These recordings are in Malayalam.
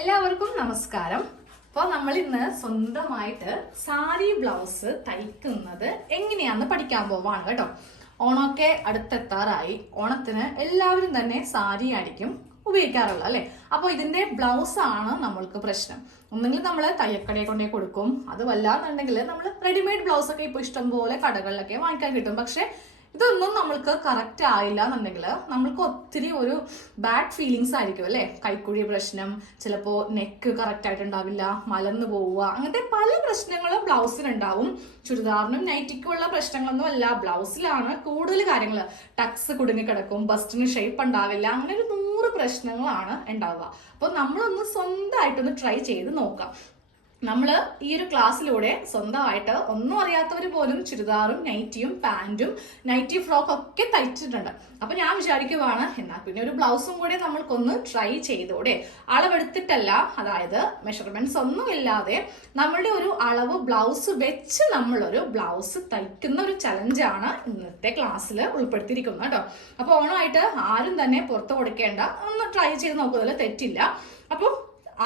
എല്ലാവർക്കും നമസ്കാരം. അപ്പോൾ നമ്മൾ ഇന്ന് സ്വന്തമായിട്ട് സാരി ബ്ലൗസ് തയ്ക്കുന്നത് എങ്ങനെയാന്ന് പഠിക്കാൻ പോവാണ് കേട്ടോ. ഓണമൊക്കെ അടുത്തെത്താറായി. ഓണത്തിന് എല്ലാവരും തന്നെ സാരി ആയിരിക്കും ഉപയോഗിക്കാറുള്ളത് അല്ലേ? അപ്പോൾ ബ്ലൗസ് ആണ് നമ്മൾക്ക് പ്രശ്നം. ഒന്നെങ്കിൽ നമ്മൾ തയ്യക്കടയെ കൊണ്ടേ കൊടുക്കും. അത് വല്ലാന്നുണ്ടെങ്കിൽ നമ്മൾ റെഡിമെയ്ഡ് ബ്ലൗസ് ഒക്കെ ഇഷ്ടം ഇഷ്ടംപോലെ കടകളിലൊക്കെ വാങ്ങിക്കാൻ കിട്ടും. പക്ഷെ ഇതൊന്നും നമ്മൾക്ക് കറക്റ്റ് ആയില്ല എന്നുണ്ടെങ്കിൽ നമ്മൾക്ക് ഒത്തിരി ഒരു ബാഡ് ഫീലിങ്സ് ആയിരിക്കും അല്ലേ? കൈക്കുഴി പ്രശ്നം ചിലപ്പോൾ നെക്ക് കറക്റ്റ് ആയിട്ട് ഉണ്ടാവില്ല മലന്ന് പോവുക അങ്ങനത്തെ പല പ്രശ്നങ്ങളും ബ്ലൗസിനുണ്ടാവും ചുരിദാറിനും നൈറ്റിക്കും ഉള്ള പ്രശ്നങ്ങളൊന്നും അല്ല. ബ്ലൗസിലാണ് കൂടുതൽ കാര്യങ്ങൾ. ടക്സ് കുടുങ്ങി കിടക്കും ബസ്റ്റിന് ഷേപ്പ് ഉണ്ടാവില്ല അങ്ങനെ ഒരു നൂറ് പ്രശ്നങ്ങളാണ് ഉണ്ടാവുക. അപ്പോൾ നമ്മളൊന്ന് സ്വന്തമായിട്ടൊന്ന് ട്രൈ ചെയ്ത് നോക്കാം. നമ്മൾ ഈ ഒരു ക്ലാസ്സിലൂടെ സ്വന്തമായിട്ട് ഒന്നും അറിയാത്തവർ പോലും ചുരിദാറും നൈറ്റിയും പാന്റും നൈറ്റി ഫ്രോക്ക് ഒക്കെ തയ്ച്ചിട്ടുണ്ട്. അപ്പം ഞാൻ വിചാരിക്കുവാണ് എന്നാൽ പിന്നെ ഒരു ബ്ലൗസും കൂടെ നമ്മൾക്കൊന്ന് ട്രൈ ചെയ്തോടെ. അളവെടുത്തിട്ടല്ല അതായത് മെഷർമെന്റ്സ് ഒന്നും ഇല്ലാതെ നമ്മളുടെ ഒരു അളവ് ബ്ലൗസ് വെച്ച് നമ്മളൊരു ബ്ലൗസ് തയ്ക്കുന്ന ഒരു ചലഞ്ചാണ് ഇന്നത്തെ ക്ലാസ്സിൽ ഉൾപ്പെടുത്തിയിരിക്കുന്നത് കേട്ടോ. അപ്പോൾ ഓണമായിട്ട് ആരും തന്നെ പുറത്ത് കൊടുക്കേണ്ട ഒന്ന് ട്രൈ ചെയ്ത് നോക്കുന്നതിൽ തെറ്റില്ല. അപ്പം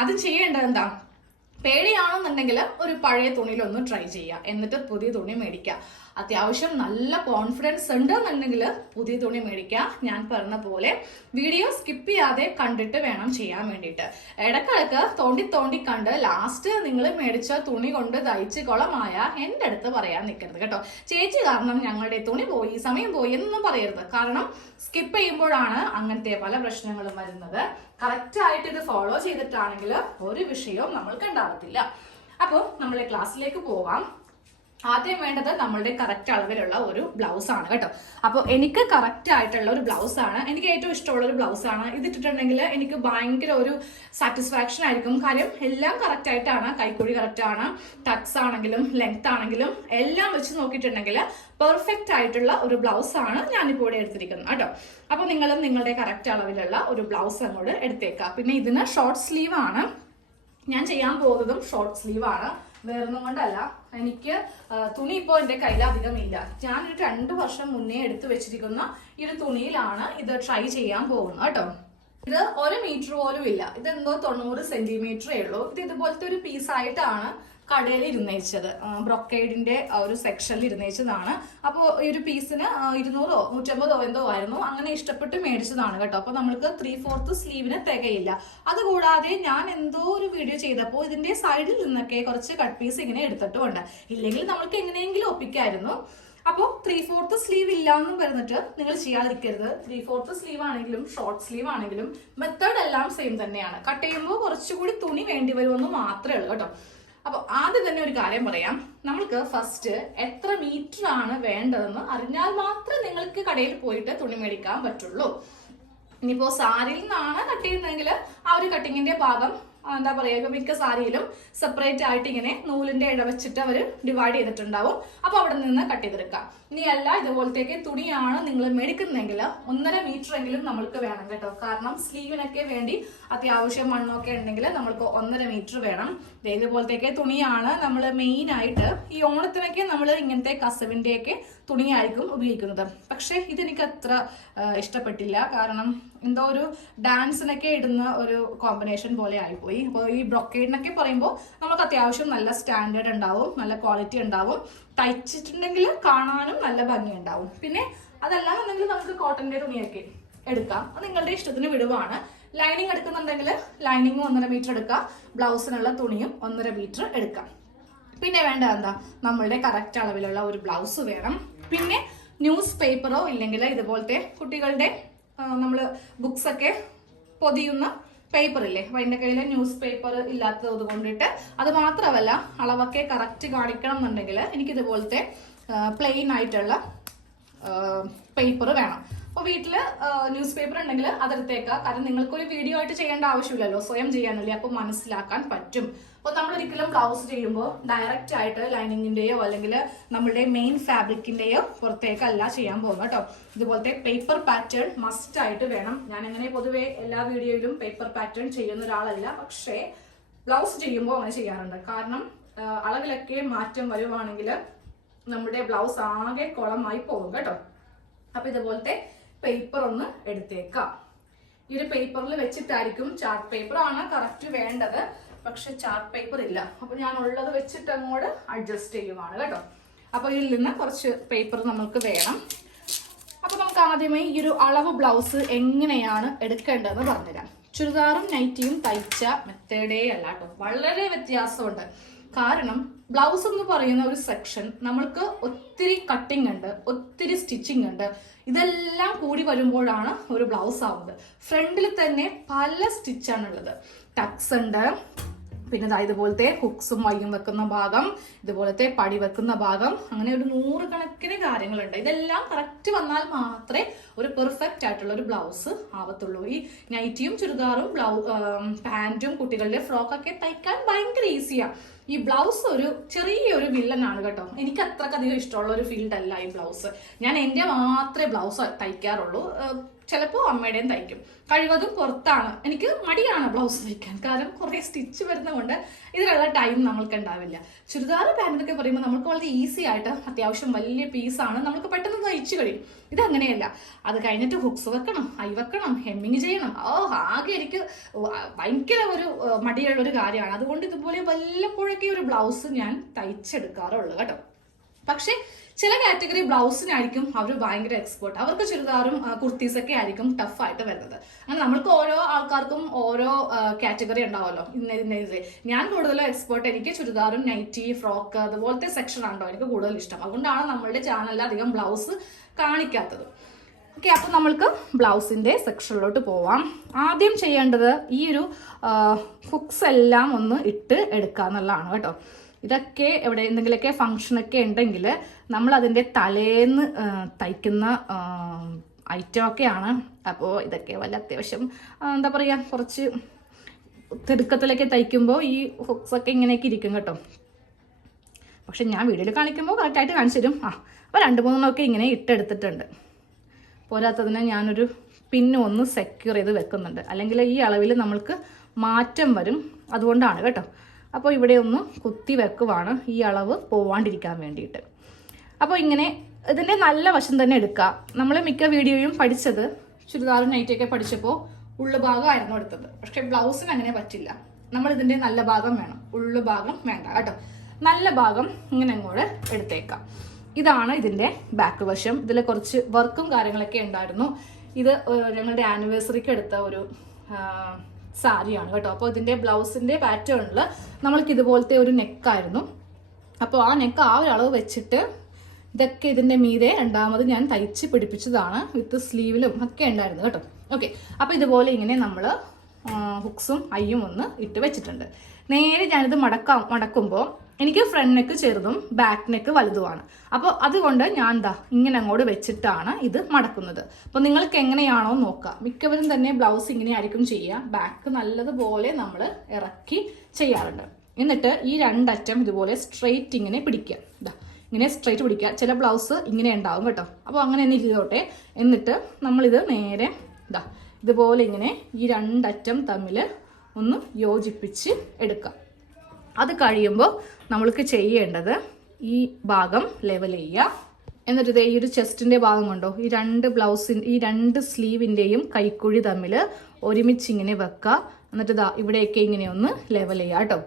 അത് ചെയ്യേണ്ടത് എന്താ? പേടിയാണെന്നുണ്ടെങ്കിൽ ഒരു പഴയ തുണിയിലൊന്ന് ട്രൈ ചെയ്യുക. എന്നിട്ട് പുതിയ തുണി മേടിക്കുക. അത്യാവശ്യം നല്ല കോൺഫിഡൻസ് ഉണ്ട് എന്നുണ്ടെങ്കിൽ പുതിയ തുണി മേടിക്കാം. ഞാൻ പറഞ്ഞ പോലെ വീഡിയോ സ്കിപ്പ് ചെയ്യാതെ കണ്ടിട്ട് വേണം ചെയ്യാൻ വേണ്ടിയിട്ട്. ഇടക്കിടക്ക് തോണ്ടി തോണ്ടി കണ്ട് ലാസ്റ്റ് നിങ്ങൾ മേടിച്ച തുണി കൊണ്ട് തയ്ച്ച് കുളമായ എന്റെ അടുത്ത് പറയാൻ നിൽക്കരുത് കേട്ടോ. ചേച്ചി കാരണം ഞങ്ങളുടെ തുണി പോയി സമയം പോയി എന്നൊന്നും പറയരുത്. കാരണം സ്കിപ്പ് ചെയ്യുമ്പോഴാണ് അങ്ങനത്തെ പല പ്രശ്നങ്ങളും വരുന്നത്. കറക്റ്റ് ആയിട്ട് ഇത് ഫോളോ ചെയ്തിട്ടാണെങ്കിൽ ഒരു വിഷയവും നമ്മൾക്ക് ഉണ്ടാവത്തില്ല. അപ്പോൾ നമ്മളെ ക്ലാസ്സിലേക്ക് പോവാം. ആദ്യം വേണ്ടത് നമ്മളുടെ കറക്റ്റ് അളവിലുള്ള ഒരു ബ്ലൗസ് ആണ് കേട്ടോ. അപ്പോൾ എനിക്ക് കറക്റ്റ് ആയിട്ടുള്ള ഒരു ബ്ലൗസ് ആണ്. എനിക്ക് ഏറ്റവും ഇഷ്ടമുള്ള ഒരു ബ്ലൗസ് ആണ്. ഇത് ഇട്ടിട്ടുണ്ടെങ്കിൽ എനിക്ക് ഭയങ്കര ഒരു സാറ്റിസ്ഫാക്ഷൻ ആയിരിക്കും. കാര്യം എല്ലാം കറക്റ്റ് ആയിട്ടാണ്. കൈക്കൂടി കറക്റ്റ് ആണ്. ടക്സ് ആണെങ്കിലും ലെങ്ത് ആണെങ്കിലും എല്ലാം വെച്ച് നോക്കിയിട്ടുണ്ടെങ്കിൽ പെർഫെക്റ്റ് ആയിട്ടുള്ള ഒരു ബ്ലൗസ് ആണ് ഞാനിപ്പോൾ ഇവിടെ എടുത്തിരിക്കുന്നത് കേട്ടോ. അപ്പോൾ നിങ്ങളും നിങ്ങളുടെ കറക്റ്റ് അളവിലുള്ള ഒരു ബ്ലൗസ് അങ്ങോട്ട് എടുത്തേക്കാം. പിന്നെ ഇതിന് ഷോർട്ട് സ്ലീവ് ആണ്. ഞാൻ ചെയ്യാൻ പോകുന്നതും ഷോർട്ട് സ്ലീവ് ആണ്. വേറൊന്നും കൊണ്ടല്ല. എനിക്ക് തുണി ഇപ്പോൾ എന്റെ കയ്യിൽ അധികമില്ല. ഞാനൊരു രണ്ട് വർഷം മുന്നേ എടുത്തു വെച്ചിരിക്കുന്ന ഈ ഒരു തുണിയിലാണ് ഇത് ട്രൈ ചെയ്യാൻ പോകുന്നത് കേട്ടോ. ഇത് ഒരു മീറ്റർ പോലും ഇല്ല. ഇതെന്തോ തൊണ്ണൂറ് സെന്റിമീറ്ററേ ഉള്ളൂ. ഇത് ഇതുപോലത്തെ ഒരു പീസായിട്ടാണ് കടയിൽ ഇരുന്നേച്ചത്. ബ്രൊക്കേഡിന്റെ ഒരു സെക്ഷനിൽ ഇരുന്നേച്ചതാണ്. അപ്പോൾ ഈ ഒരു പീസിന് ഇരുന്നൂറോ നൂറ്റമ്പതോ എന്തോ ആയിരുന്നു. അങ്ങനെ ഇഷ്ടപ്പെട്ട് മേടിച്ചതാണ് കേട്ടോ. അപ്പോൾ നമ്മൾക്ക് ത്രീ ഫോർത്ത് സ്ലീവിന് തികയില്ല. അതുകൂടാതെ ഞാൻ എന്തോ ഒരു വീഡിയോ ചെയ്തപ്പോൾ ഇതിന്റെ സൈഡിൽ നിന്നൊക്കെ കുറച്ച് കട്ട് പീസ് ഇങ്ങനെ എടുത്തിട്ടുമുണ്ട്. ഇല്ലെങ്കിൽ നമ്മൾക്ക് എങ്ങനെയെങ്കിലും ഒപ്പിക്കായിരുന്നു. അപ്പോൾ ത്രീ ഫോർത്ത് സ്ലീവ് ഇല്ല എന്ന് പറഞ്ഞിട്ട് നിങ്ങൾ ചെയ്യാതിരിക്കരുത്. ത്രീ ഫോർത്ത് സ്ലീവ് ആണെങ്കിലും ഷോർട്ട് സ്ലീവ് ആണെങ്കിലും മെത്തേഡ് എല്ലാം സെയിം തന്നെയാണ്. കട്ട് ചെയ്യുമ്പോൾ കുറച്ചുകൂടി തുണി വേണ്ടി വരുമെന്ന് മാത്രമേ ഉള്ളൂ കേട്ടോ. അപ്പോൾ ആദ്യം തന്നെ ഒരു കാര്യം പറയാം. നമ്മൾക്ക് ഫസ്റ്റ് എത്ര മീറ്റർ ആണ് വേണ്ടതെന്ന് അറിഞ്ഞാൽ മാത്രമേ നിങ്ങൾക്ക് കടയിൽ പോയിട്ട് തുണി മേടിക്കാൻ പറ്റുള്ളൂ. ഇനിയിപ്പോ സാരിയിൽ നിന്നാണ് കട്ട് ചെയ്യുന്നതെങ്കിൽ ആ ഒരു കട്ടിങ്ങിന്റെ ഭാഗം എന്താ പറയുക ഇപ്പൊ മിക്ക സാരിയിലും സെപ്പറേറ്റ് ആയിട്ട് ഇങ്ങനെ നൂലിന്റെ ഇട വെച്ചിട്ട് അവർ ഡിവൈഡ് ചെയ്തിട്ടുണ്ടാവും. അപ്പൊ അവിടെ നിന്ന് കട്ട് ചെയ്തെടുക്കാം. ഇനി അല്ല ഇതുപോലത്തേക്ക് തുണിയാണ് നിങ്ങൾ മേടിക്കുന്നതെങ്കിൽ ഒന്നര മീറ്റർ എങ്കിലും നമ്മൾക്ക് വേണം കേട്ടോ. കാരണം സ്ലീവിനൊക്കെ വേണ്ടി അത്യാവശ്യം മണ്ണൊക്കെ ഉണ്ടെങ്കിൽ നമ്മൾക്ക് ഒന്നര മീറ്റർ വേണം. ദേ ഇതുപോലത്തേക്ക് തുണിയാണ് നമ്മൾ മെയിൻ ആയിട്ട് ഈ ഓണത്തിനൊക്കെ നമ്മൾ ഇങ്ങനത്തെ കസവിന്റെയൊക്കെ തുണിയായിരിക്കും ഉപയോഗിക്കുന്നത്. പക്ഷേ ഇതെനിക്ക് അത്ര ഇഷ്ടപ്പെട്ടില്ല. കാരണം എന്തോ ഒരു ഡാൻസിനൊക്കെ ഇടുന്ന ഒരു കോമ്പിനേഷൻ പോലെ ആയിപ്പോയി. അപ്പോൾ ഈ ബ്രൊക്കേഡിനൊക്കെ പറയുമ്പോൾ നമുക്ക് അത്യാവശ്യം നല്ല സ്റ്റാൻഡേർഡ് ഉണ്ടാവും നല്ല ക്വാളിറ്റി ഉണ്ടാവും. തയ്ച്ചിട്ടുണ്ടെങ്കിൽ കാണാനും നല്ല ഭംഗി ഉണ്ടാവും. പിന്നെ അതല്ലാന്നുണ്ടെങ്കിൽ നമുക്ക് കോട്ടന്റെ തുണിയൊക്കെ എടുക്കാം. അത് നിങ്ങളുടെ ഇഷ്ടത്തിന് വിടുവാണ്. ലൈനിങ് എടുക്കുന്നുണ്ടെങ്കിൽ ലൈനിങ്ങും ഒന്നര മീറ്റർ എടുക്കാം. ബ്ലൗസിനുള്ള തുണിയും ഒന്നര മീറ്റർ എടുക്കാം. പിന്നെ വേണ്ട എന്താ നമ്മളുടെ കറക്റ്റ് അളവിലുള്ള ഒരു ബ്ലൗസ് വേണം. പിന്നെ ന്യൂസ് പേപ്പറോ ഇല്ലെങ്കിൽ ഇതുപോലത്തെ കുട്ടികളുടെ നമ്മൾ ബുക്സൊക്കെ പൊതിയുന്ന പേപ്പർ ഇല്ലേ? അപ്പൊ അതിന്റെ കയ്യിൽ ന്യൂസ് പേപ്പർ ഇല്ലാത്തത് കൊണ്ടിട്ട് അത് മാത്രമല്ല അളവൊക്കെ കറക്റ്റ് കാണിക്കണം എന്നുണ്ടെങ്കിൽ എനിക്ക് ഇതുപോലത്തെ പ്ലെയിൻ ആയിട്ടുള്ള പേപ്പർ വേണം. അപ്പോൾ വീട്ടിൽ ന്യൂസ് പേപ്പർ ഉണ്ടെങ്കിൽ അതെടുത്തേക്കാം കാരണം നിങ്ങൾക്കൊരു വീഡിയോ ആയിട്ട് ചെയ്യേണ്ട ആവശ്യമില്ലല്ലോ. സ്വയം ചെയ്യാനല്ലേ? അപ്പോൾ മനസ്സിലാക്കാൻ പറ്റും. അപ്പോൾ നമ്മൾ ഒരിക്കലും ബ്ലൗസ് ചെയ്യുമ്പോൾ ഡയറക്റ്റ് ആയിട്ട് ലൈനിങ്ങിന്റെയോ അല്ലെങ്കിൽ നമ്മുടെ മെയിൻ ഫാബ്രിക്കിന്റെയോ പുറത്തേക്കല്ല ചെയ്യാൻ പോകുന്നത് കേട്ടോ. ഇതുപോലത്തെ പേപ്പർ പാറ്റേൺ മസ്റ്റ് ആയിട്ട് വേണം. ഞാൻ അങ്ങനെ പൊതുവേ എല്ലാ വീഡിയോയിലും പേപ്പർ പാറ്റേൺ ചെയ്യുന്ന ഒരാളല്ല പക്ഷേ ബ്ലൗസ് ചെയ്യുമ്പോൾ അങ്ങനെ ചെയ്യാറുണ്ട്. കാരണം അളവിലൊക്കെ മാറ്റം വരുവാണെങ്കിൽ നമ്മുടെ ബ്ലൗസ് ആകെ കുളമായി പോകും കേട്ടോ. അപ്പൊ ഇതുപോലത്തെ പേപ്പർ ഒന്ന് എടുത്തേക്കാം. ഈ ഒരു പേപ്പറിൽ വെച്ചിട്ടായിരിക്കും ചാർട്ട് പേപ്പറാണ് കറക്റ്റ് വേണ്ടത്. പക്ഷെ ചാർട്ട് പേപ്പർ ഇല്ല. അപ്പൊ ഞാൻ ഉള്ളത് വെച്ചിട്ട് അങ്ങോട്ട് അഡ്ജസ്റ്റ് ചെയ്യുവാണ് കേട്ടോ. അപ്പൊ ഇതിൽ നിന്ന് കുറച്ച് പേപ്പർ നമുക്ക് വേണം. അപ്പൊ നമുക്ക് ആദ്യമേ ഈ ഒരു അളവ് ബ്ലൗസ് എങ്ങനെയാണ് എടുക്കേണ്ടതെന്ന് പറഞ്ഞുതരാം. ചുരിദാറും നൈറ്റിയും തയ്ച്ച മെത്തേഡേ അല്ല കേട്ടോ. വളരെ വ്യത്യാസമുണ്ട്. കാരണം ബ്ലൗസ് എന്ന് പറയുന്ന ഒരു സെക്ഷൻ നമ്മൾക്ക് ഒത്തിരി കട്ടിംഗ് ഉണ്ട് ഒത്തിരി സ്റ്റിച്ചിങ് ഉണ്ട്. ഇതെല്ലാം കൂടി വരുമ്പോഴാണ് ഒരു ബ്ലൗസ് ആവുന്നത്. ഫ്രണ്ടിൽ തന്നെ പല സ്റ്റിച്ചാണുള്ളത് ടക്സ് ഉണ്ട് പിന്നെ ഇതാ ഇതുപോലത്തെ ഹുക്സും വയ്യും വെക്കുന്ന ഭാഗം ഇതുപോലത്തെ പടി വെക്കുന്ന ഭാഗം അങ്ങനെ ഒരു നൂറുകണക്കിന് കാര്യങ്ങളുണ്ട്. ഇതെല്ലാം കറക്റ്റ് വന്നാൽ മാത്രമേ ഒരു പെർഫെക്റ്റ് ആയിട്ടുള്ള ഒരു ബ്ലൗസ് ആവത്തുള്ളൂ. ഈ നൈറ്റിയും ചുരിദാറും ബ്ലൗ പാന്റും കുട്ടികളുടെ ഫ്രോക്കൊക്കെ തയ്ക്കാൻ ഭയങ്കര ഈസിയാണ് ഈ ബ്ലൗസ് ഒരു ചെറിയൊരു വില്ലനാണ് കേട്ടോ. എനിക്ക് അത്രക്കധികം ഇഷ്ടമുള്ള ഒരു ഫീൽഡ് അല്ല ഈ ബ്ലൗസ് ഞാൻ എന്റെ മാത്രമേ ബ്ലൗസ് തയ്ക്കാറുള്ളൂ. ചിലപ്പോൾ അമ്മയുടെയും തയ്ക്കും. കഴിവതും പുറത്താണ്. എനിക്ക് മടിയാണ് ബ്ലൗസ് തയ്ക്കാൻ. കാരണം കുറേ സ്റ്റിച്ച് വരുന്നതുകൊണ്ട് ഇതിനുള്ള ടൈം നമ്മൾക്ക് ഉണ്ടാവില്ല. ചുരിദാർ പാന്റൊക്കെ പറയുമ്പോൾ നമുക്ക് വളരെ ഈസി ആയിട്ട് അത്യാവശ്യം വലിയ പീസാണ് നമുക്ക് പെട്ടെന്ന് തയ്ച്ചു കഴിയും. ഇതങ്ങനെയല്ല അത് കഴിഞ്ഞിട്ട് ഹുക്സ് വെക്കണം ഐ വെക്കണം ഹെമ്മിങ് ചെയ്യണം. ഓ ആകെ എനിക്ക് ഭയങ്കര ഒരു മടിയുള്ള ഒരു കാര്യമാണ്. അതുകൊണ്ട് ഇതുപോലെ വല്ലപ്പോഴൊക്കെ ഒരു ബ്ലൗസ് ഞാൻ തയ്ച്ചെടുക്കാറുള്ളൂ കേട്ടോ. പക്ഷേ ചില കാറ്റഗറി ബ്ലൗസിനായിരിക്കും അവർ ഭയങ്കര എക്സ്പേർട്ട് അവർക്ക് ചുരിദാറും കുർത്തീസൊക്കെ ആയിരിക്കും ടഫ് ആയിട്ട് വരുന്നത്. അങ്ങനെ നമ്മൾക്ക് ഓരോ ആൾക്കാർക്കും ഓരോ കാറ്റഗറി ഉണ്ടാവുമല്ലോ ഇന്ന ഇന്ന ഞാൻ കൂടുതലും എക്സ്പേർട്ട് എനിക്ക് ചുരിദാറും നൈറ്റി ഫ്രോക്ക് അതുപോലത്തെ സെക്ഷൻ ആണല്ലോ എനിക്ക് കൂടുതൽ ഇഷ്ടം. അതുകൊണ്ടാണ് നമ്മളുടെ ചാനലിൽ അധികം ബ്ലൗസ് കാണിക്കാത്തത്. ഓക്കെ അപ്പോൾ നമ്മൾക്ക് ബ്ലൗസിന്റെ സെക്ഷനിലോട്ട് പോവാം. ആദ്യം ചെയ്യേണ്ടത് ഈ ഒരു ഹുക്സ് എല്ലാം ഒന്ന് ഇട്ട് എടുക്കുക എന്നുള്ളതാണ് കേട്ടോ. ഇതൊക്കെ എവിടെ എന്തെങ്കിലുമൊക്കെ ഫങ്ഷനൊക്കെ ഉണ്ടെങ്കിൽ നമ്മൾ അതിന്റെ തലേന്ന് തയ്ക്കുന്ന ഐറ്റമൊക്കെയാണ് അപ്പോൾ ഇതൊക്കെ വല്ല അത്യാവശ്യം എന്താ പറയുക കുറച്ച് തിടുക്കത്തിലൊക്കെ തയ്ക്കുമ്പോൾ ഈ ഹുക്സൊക്കെ ഇങ്ങനെയൊക്കെ ഇരിക്കും കേട്ടോ. പക്ഷെ ഞാൻ വീഡിയോയിൽ കാണിക്കുമ്പോൾ കറക്റ്റായിട്ട് കാണിച്ചു തരും. ആ അപ്പോൾ രണ്ട് മൂന്നെണ്ണമൊക്കെ ഇങ്ങനെ ഇട്ടെടുത്തിട്ടുണ്ട്. പോരാത്തതിന് ഞാനൊരു പിന്നും ഒന്ന് സെക്യൂർ ചെയ്ത് വെക്കുന്നുണ്ട്. അല്ലെങ്കിൽ ഈ അളവിൽ നമ്മൾക്ക് മാറ്റം വരും. അതുകൊണ്ടാണ് കേട്ടോ. അപ്പോൾ ഇവിടെ ഒന്ന് കുത്തി വെക്കുവാണ് ഈ അളവ് പോവാണ്ടിരിക്കാൻ വേണ്ടിയിട്ട്. അപ്പോൾ ഇങ്ങനെ ഇതിന്റെ നല്ല വശം തന്നെ എടുക്കുക നമ്മൾ മിക്ക വീഡിയോയും പഠിച്ചത് ചുരിദാറും നൈറ്റൊക്കെ പഠിച്ചപ്പോൾ ഉള്ളു ഭാഗമായിരുന്നു എടുത്തത്. പക്ഷേ ബ്ലൗസിന് അങ്ങനെ പറ്റില്ല. നമ്മൾ ഇതിന്റെ നല്ല ഭാഗം വേണം. ഉള്ളു ഭാഗം വേണ്ട കേട്ടോ. നല്ല ഭാഗം ഇങ്ങനെ അങ്ങോട്ട് എടുത്തേക്കാം. ഇതാണ് ഇതിന്റെ ബാക്ക് വശം. ഇതിൽ കുറച്ച് വർക്കും കാര്യങ്ങളൊക്കെ ഉണ്ടായിരുന്നു. ഇത് ഞങ്ങളുടെ ആനിവേഴ്സറിക്ക് എടുത്ത ഒരു സാരിയാണ് കേട്ടോ. അപ്പോൾ ഇതിന്റെ ബ്ലൗസിന്റെ പാറ്റേണിൽ നമ്മൾക്ക് ഇതുപോലത്തെ ഒരു നെക്കായിരുന്നു. അപ്പോൾ ആ നെക്ക് ആ ഒരു അളവ് വെച്ചിട്ട് ഇതൊക്കെ ഇതിന്റെ മീതെ രണ്ടാമത് ഞാൻ തയ്ച്ച് പിടിപ്പിച്ചതാണ് വിത്ത് സ്ലീവിലും ഒക്കെ ഉണ്ടായിരുന്നു കേട്ടോ. ഓക്കെ. അപ്പോൾ ഇതുപോലെ ഇങ്ങനെ നമ്മൾ ഹുക്സും അയ്യും ഒന്ന് ഇട്ട് വെച്ചിട്ടുണ്ട്. നേരെ ഞാനിത് മടക്കാം മടക്കുമ്പോൾ എനിക്ക് ഫ്രണ്ട് നെക്ക് ചെറുതും ബാക്ക് നെക്ക് വലുതുമാണ്. അപ്പോൾ അതുകൊണ്ട് ഞാൻ എന്താ ഇങ്ങനെ അങ്ങോട്ട് വെച്ചിട്ടാണ് ഇത് മടക്കുന്നത്. അപ്പോൾ നിങ്ങൾക്ക് എങ്ങനെയാണോ നോക്കുക മിക്കവരും തന്നെ ബ്ലൗസ് ഇങ്ങനെ ആയിരിക്കും ചെയ്യുക. ബാക്ക് നല്ലതുപോലെ നമ്മൾ ഇറക്കി ചെയ്യാറുണ്ട്. എന്നിട്ട് ഈ രണ്ടറ്റം ഇതുപോലെ സ്ട്രെയിറ്റ് ഇങ്ങനെ പിടിക്കുക. ഇതാ ഇങ്ങനെ സ്ട്രെയിറ്റ് പിടിക്കുക. ചില ബ്ലൗസ് ഇങ്ങനെ ഉണ്ടാവും കേട്ടോ. അപ്പോൾ അങ്ങനെ തന്നെ ഇരുന്നോട്ടെ എന്നിട്ട് നമ്മളിത് നേരെ ഇതാ ഇതുപോലെ ഇങ്ങനെ ഈ രണ്ടറ്റം തമ്മിൽ ഒന്ന് യോജിപ്പിച്ച് എടുക്കുക. അത് കഴിയുമ്പോൾ നമ്മൾക്ക് ചെയ്യേണ്ടത് ഈ ഭാഗം ലെവൽ ചെയ്യുക. എന്നിട്ട് ഈ ഒരു ചെസ്റ്റിന്റെ ഭാഗം കൊണ്ടോ? ഈ രണ്ട് ബ്ലൗസിൻ ഈ രണ്ട് സ്ലീവിന്റെയും കൈക്കുഴി തമ്മിൽ ഒരുമിച്ച് ഇങ്ങനെ വെക്കുക. എന്നിട്ട് ഇതാ ഇവിടെയൊക്കെ ഇങ്ങനെ ഒന്ന് ലെവൽ ചെയ്യുക കേട്ടോ.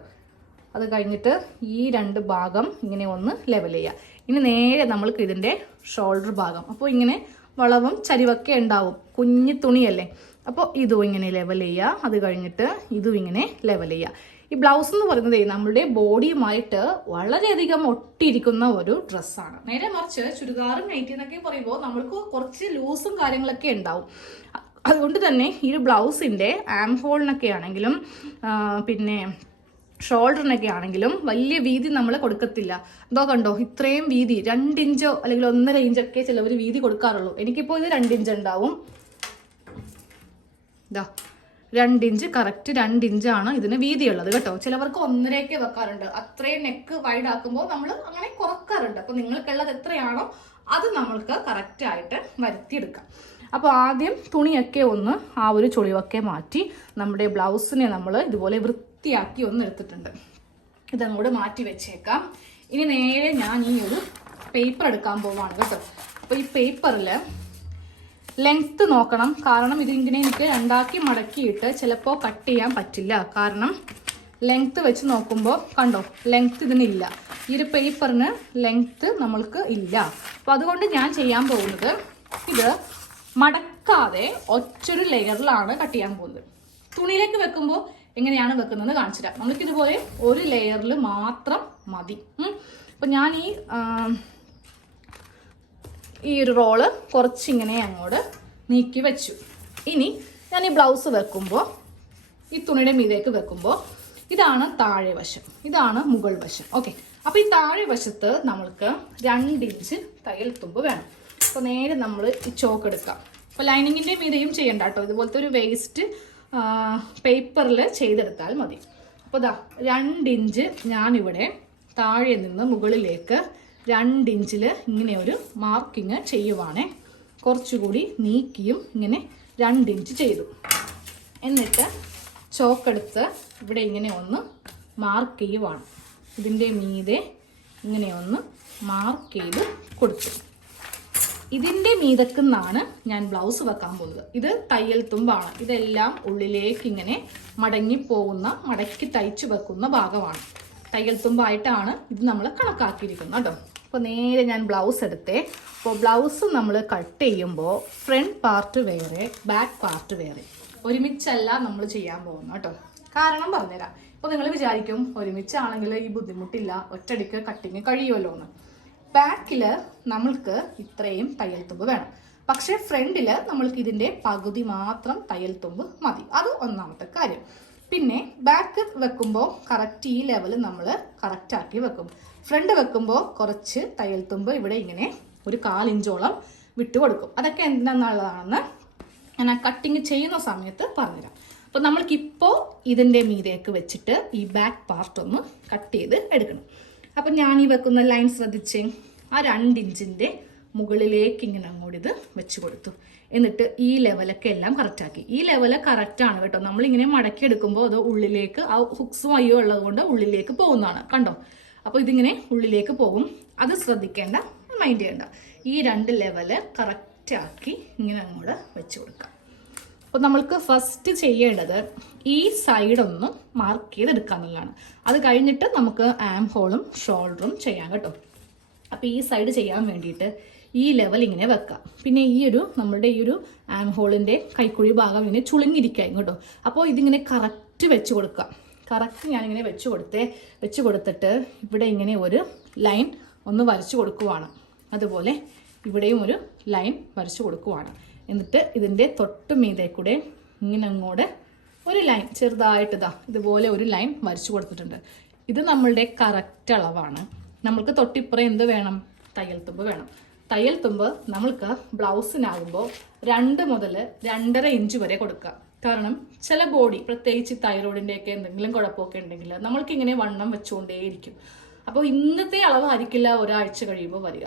അത് കഴിഞ്ഞിട്ട് ഈ രണ്ട് ഭാഗം ഇങ്ങനെ ഒന്ന് ലെവൽ ചെയ്യുക. ഇനി നേരെ നമ്മൾക്ക് ഇതിന്റെ ഷോൾഡർ ഭാഗം. അപ്പോൾ ഇങ്ങനെ വളവും ചരിവൊക്കെ ഉണ്ടാവും. കുഞ്ഞു തുണിയല്ലേ? അപ്പോൾ ഇതും ഇങ്ങനെ ലെവൽ ചെയ്യുക. അത് കഴിഞ്ഞിട്ട് ഇതും ഇങ്ങനെ ലെവൽ ചെയ്യുക. ഈ ബ്ലൗസ് എന്ന് പറയുന്നത് നമ്മുടെ ബോഡിയുമായിട്ട് വളരെയധികം ഒട്ടിയിരിക്കുന്ന ഒരു ഡ്രസ്സാണ് നേരെ മറിച്ച് ചുരിദാറും നൈറ്റി എന്നൊക്കെ പറയുമ്പോൾ നമ്മൾക്ക് കുറച്ച് ലൂസും കാര്യങ്ങളൊക്കെ ഉണ്ടാവും. അതുകൊണ്ട് തന്നെ ഈ ഒരു ബ്ലൗസിന്റെ ആം ഹോളിനൊക്കെ ആണെങ്കിലും പിന്നെ ഷോൾഡറിനൊക്കെ ആണെങ്കിലും വലിയ വീതി നമ്മൾ കൊടുക്കത്തില്ല. എന്തോ കണ്ടോ? ഇത്രയും വീതി രണ്ടിഞ്ചോ അല്ലെങ്കിൽ ഒന്നര ഇഞ്ചൊക്കെ ചിലവർ വീതി കൊടുക്കാറുള്ളൂ. എനിക്കിപ്പോൾ ഇത് രണ്ടിഞ്ച് ഉണ്ടാവും. ഇതാ രണ്ടിഞ്ച് കറക്റ്റ് രണ്ടിഞ്ചാണ് ഇതിന് വീതിയുള്ളത് കേട്ടോ. ചിലവർക്ക് ഒന്നരയൊക്കെ വെക്കാറുണ്ട്. അത്രയും നെക്ക് വൈഡ് ആക്കുമ്പോൾ നമ്മൾ അങ്ങനെ കുറക്കാറുണ്ട്. അപ്പോൾ നിങ്ങൾക്കുള്ളത് എത്രയാണോ അത് നമ്മൾക്ക് കറക്റ്റ് ആയിട്ട് വരുത്തിയെടുക്കാം. അപ്പോൾ ആദ്യം തുണിയൊക്കെ ഒന്ന് ആ ഒരു ചുളിവൊക്കെ മാറ്റി നമ്മുടെ ബ്ലൗസിനെ നമ്മൾ ഇതുപോലെ വൃത്തിയാക്കി ഒന്ന് എടുത്തിട്ടുണ്ട്. ഇതങ്ങോട്ട് മാറ്റി വെച്ചേക്കാം. ഇനി നേരെ ഞാൻ ഈ ഒരു പേപ്പർ എടുക്കാൻ പോവാണ് കേട്ടോ. അപ്പോൾ ഈ പേപ്പറിൽ ലെങ്ത്ത് നോക്കണം. കാരണം ഇതിങ്ങനെ എനിക്ക് രണ്ടാക്കി മടക്കിയിട്ട് ചിലപ്പോൾ കട്ട് ചെയ്യാൻ പറ്റില്ല. കാരണം ലെങ്ത്ത് വെച്ച് നോക്കുമ്പോൾ കണ്ടോ ലെങ്ത്ത് ഇതിനില്ല. ഈ ഒരു പേപ്പറിന് ലെങ്ത്ത് നമ്മൾക്ക് ഇല്ല. അപ്പോൾ അതുകൊണ്ട് ഞാൻ ചെയ്യാൻ പോകുന്നത് ഇത് മടക്കാതെ ഒറ്റൊരു ലെയറിലാണ് കട്ട് ചെയ്യാൻ പോകുന്നത്. തുണിയിലേക്ക് വെക്കുമ്പോൾ എങ്ങനെയാണ് വെക്കുന്നത് കാണിച്ചു തരാം. നമുക്കിതുപോലെ ഒരു ലെയറിൽ മാത്രം മതി. അപ്പം ഞാൻ ഈ ഈ ഒരു റോൾ കുറച്ചിങ്ങനെ അങ്ങോട്ട് നീക്കി വെച്ചു. ഇനി ഞാൻ ഈ ബ്ലൗസ് വെക്കുമ്പോൾ ഈ തുണിയുടെ മീതേക്ക് വെക്കുമ്പോൾ ഇതാണ് താഴെ വശം. ഇതാണ് മുകൾ വശം. ഓക്കെ അപ്പോൾ ഈ താഴെ വശത്ത് നമ്മൾക്ക് രണ്ട് ഇഞ്ച് തയ്യൽ തുമ്പ് വേണം. അപ്പോൾ നേരെ നമ്മൾ ഈ ചോക്ക് എടുക്കാം. അപ്പോൾ ലൈനിങ്ങിന്റെ മീതയും ചെയ്യണ്ട കേട്ടോ. ഇതുപോലത്തെ ഒരു വേസ്റ്റ് പേപ്പറിൽ ചെയ്തെടുത്താൽ മതി. അപ്പോൾ ദാ രണ്ടിഞ്ച് ഞാനിവിടെ താഴെ നിന്ന് മുകളിലേക്ക് രണ്ടിഞ്ചിൽ ഇങ്ങനെ ഒരു മാർക്കിങ് ചെയ്യുവാണേ. കുറച്ചുകൂടി നീക്കിയും ഇങ്ങനെ രണ്ടിഞ്ച് ചെയ്തു. എന്നിട്ട് ചോക്കെടുത്ത് ഇവിടെ ഇങ്ങനെ ഒന്ന് മാർക്ക് ചെയ്യുവാണ്. ഇതിന്റെ മീതെ ഇങ്ങനെ ഒന്ന് മാർക്ക് ചെയ്ത് കൊടുത്തു. ഇതിന്റെ മീതക്കുന്നാണ് ഞാൻ ബ്ലൗസ് വെക്കാൻ പോകുന്നത്. ഇത് തയ്യൽ തുമ്പാണ്. ഇതെല്ലാം ഉള്ളിലേക്ക് ഇങ്ങനെ മടങ്ങിപ്പോകുന്ന മടക്കി തയ്ച്ചു വെക്കുന്ന ഭാഗമാണ്. തയ്യൽ തുമ്പായിട്ടാണ് ഇത് നമ്മൾ കണക്കാക്കിയിരിക്കുന്നത് കേട്ടോ. അപ്പോൾ നേരെ ഞാൻ ബ്ലൗസ് എടുത്തേ. അപ്പോൾ ബ്ലൗസ് നമ്മൾ കട്ട് ചെയ്യുമ്പോൾ ഫ്രണ്ട് പാർട്ട് വേറെ ബാക്ക് പാർട്ട് വേറെ. ഒരുമിച്ചല്ല നമ്മൾ ചെയ്യാൻ പോകുന്നത് കേട്ടോ. കാരണം പറഞ്ഞുതരാം. ഇപ്പോൾ നിങ്ങൾ വിചാരിക്കും ഒരുമിച്ചാണെങ്കിൽ ഈ ബുദ്ധിമുട്ടില്ല ഒറ്റടിക്ക് കട്ടിങ് കഴിയുമല്ലോ എന്ന് ബാക്കിൽ നമ്മൾക്ക് ഇത്രയും തയ്യൽ തുമ്പ് വേണം. പക്ഷേ ഫ്രണ്ടിൽ നമ്മൾക്ക് ഇതിന്റെ പകുതി മാത്രം തയ്യൽ തുമ്പ് മതി. അത് ഒന്നാമത്തെ കാര്യം. പിന്നെ ബാക്ക് വെക്കുമ്പോൾ കറക്റ്റ് ഈ ലെവൽ നമ്മൾ കറക്റ്റാക്കി വെക്കും. ഫ്രണ്ട് വെക്കുമ്പോൾ കുറച്ച് തയ്യൽ തുമ്പ് ഇവിടെ ഇങ്ങനെ ഒരു കാലിഞ്ചോളം വിട്ടു കൊടുക്കും. അതൊക്കെ എന്താണെന്നുള്ളതാണെന്ന് ഞാൻ ആ കട്ടിങ് ചെയ്യുന്ന സമയത്ത് പറഞ്ഞുതരാം. അപ്പോൾ നമ്മൾക്കിപ്പോൾ ഇതിന്റെ മീതേക്ക് വെച്ചിട്ട് ഈ ബാക്ക് പാർട്ട് ഒന്ന് കട്ട് ചെയ്ത് എടുക്കണം. അപ്പം ഞാൻ ഈ വെക്കുന്ന ലൈൻ ശ്രദ്ധിച്ച്? ആ രണ്ടിഞ്ചിന്റെ മുകളിലേക്ക് ഇങ്ങനെ അങ്ങോട്ട് ഇത് വെച്ച് കൊടുത്തു. എന്നിട്ട് ഈ ലെവലൊക്കെ എല്ലാം കറക്റ്റാക്കി ഈ ലെവൽ കറക്റ്റ് ആണ് കേട്ടോ. നമ്മളിങ്ങനെ മടക്കി എടുക്കുമ്പോൾ അത് ഉള്ളിലേക്ക് ആ ഹുക്സും അയ്യോ ഉള്ളത് കൊണ്ട് ഉള്ളിലേക്ക് പോകുന്നതാണ്. കണ്ടോ? അപ്പോൾ ഇതിങ്ങനെ ഉള്ളിലേക്ക് പോകും. അത് ശ്രദ്ധിക്കേണ്ട മൈൻഡ് ചെയ്യേണ്ട. ഈ രണ്ട് ലെവൽ കറക്റ്റ് ആക്കി ഇങ്ങനെ അങ്ങോട്ട് വെച്ച് കൊടുക്കാം. അപ്പോൾ നമ്മൾക്ക് ഫസ്റ്റ് ചെയ്യേണ്ടത് ഈ സൈഡ് ഒന്ന് മാർക്ക് ചെയ്തെടുക്കുക എന്നുള്ളതാണ്. അത് കഴിഞ്ഞിട്ട് നമുക്ക് ആം ഹോളും ഷോൾഡറും ചെയ്യാം കേട്ടോ. അപ്പോൾ ഈ സൈഡ് ചെയ്യാൻ വേണ്ടിയിട്ട് ഈ ലെവൽ ഇങ്ങനെ വെക്കാം. പിന്നെ ഈ ഒരു നമ്മുടെ ഈ ഒരു ആം ഹോളിന്റെ കൈക്കുഴി ഭാഗം ഇങ്ങനെ ചുളിഞ്ഞിരിക്കുക കേട്ടോ അപ്പോൾ ഇതിങ്ങനെ കറക്റ്റ് വെച്ച് കൊടുക്കാം. കറക്റ്റ് ഞാനിങ്ങനെ വെച്ച് കൊടുത്തേ. വെച്ച് കൊടുത്തിട്ട് ഇവിടെ ഇങ്ങനെ ഒരു ലൈൻ ഒന്ന് വരച്ചു കൊടുക്കുവാണ്. അതുപോലെ ഇവിടെയും ഒരു ലൈൻ വരച്ചു കൊടുക്കുവാണ്. എന്നിട്ട് ഇതിന്റെ തൊട്ട് മീതെ കൂടെ ഇങ്ങനെ അങ്ങോട്ട് ഒരു ലൈൻ ചെറുതായിട്ട് ഇതാ ഇതുപോലെ ഒരു ലൈൻ വരച്ചു കൊടുത്തിട്ടുണ്ട്. ഇത് നമ്മളുടെ കറക്റ്റ് അളവാണ്. നമ്മൾക്ക് തൊട്ടിപ്പുറം എന്ത് വേണം? തയ്യൽ തുമ്പ് വേണം. തയ്യൽ തുമ്പ് നമ്മൾക്ക് ബ്ലൗസിനാകുമ്പോൾ രണ്ട് മുതൽ രണ്ടര ഇഞ്ച് വരെ കൊടുക്കുക കാരണം ചില ബോഡി പ്രത്യേകിച്ച് തൈറോയിഡിന്റെ ഒക്കെ എന്തെങ്കിലും കുഴപ്പമൊക്കെ ഉണ്ടെങ്കിൽ നമ്മൾക്ക് ഇങ്ങനെ വണ്ണം വെച്ചുകൊണ്ടേയിരിക്കും. അപ്പോൾ ഇന്നത്തെ അളവായിരിക്കില്ല ഒരാഴ്ച കഴിയുമ്പോൾ വരിക.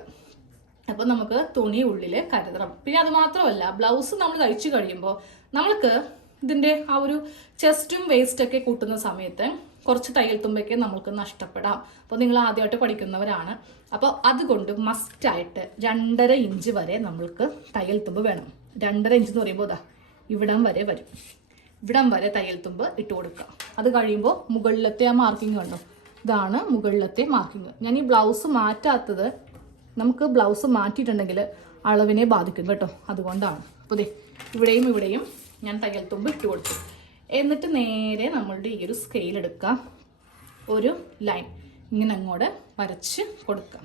അപ്പോൾ നമുക്ക് തുണി ഉള്ളിൽ കരുതണം. പിന്നെ അത് മാത്രമല്ല ബ്ലൗസ് നമ്മൾ തയ്ച്ചു കഴിയുമ്പോൾ നമ്മൾക്ക് ഇതിന്റെ ആ ഒരു ചെസ്റ്റും വേസ്റ്റൊക്കെ കൂട്ടുന്ന സമയത്ത് കുറച്ച് തയ്യൽ തുമ്പൊക്കെ നമുക്ക് നഷ്ടപ്പെടാം. അപ്പോൾ നിങ്ങൾ ആദ്യമായിട്ട് പഠിക്കുന്നവരാണ്. അപ്പോൾ അതുകൊണ്ട് മസ്റ്റായിട്ട് രണ്ടര ഇഞ്ച് വരെ നമ്മൾക്ക് തയ്യൽ തുമ്പ് വേണം. രണ്ടര ഇഞ്ച് എന്ന് പറയുമ്പോൾ ഇതാ ഇവിടം വരെ വരും. ഇവിടം വരെ തയ്യൽ തുമ്പ് ഇട്ട് കൊടുക്കുക അത് കഴിയുമ്പോൾ മുകളിലത്തെ ആ മാർക്കിംഗ് കണ്ടോ? ഇതാണ് മുകളിലത്തെ മാർക്കിംഗ് ഞാൻ ഈ ബ്ലൗസ് മാറ്റാത്തത് നമുക്ക് ബ്ലൗസ് മാറ്റിയിട്ടുണ്ടെങ്കിൽ അളവിനെ ബാധിക്കും കേട്ടോ. അതുകൊണ്ടാണ്. അപ്പോൾ ഇവിടെയും ഇവിടെയും ഞാൻ തയ്യൽ തുമ്പ് ഇട്ട് കൊടുത്തു. എന്നിട്ട് നേരെ നമ്മളുടെ ഈ ഒരു സ്കെയിൽ എടുക്കാം ഒരു ലൈൻ ഇങ്ങനെ അങ്ങോട്ട് വരച്ച് കൊടുക്കാം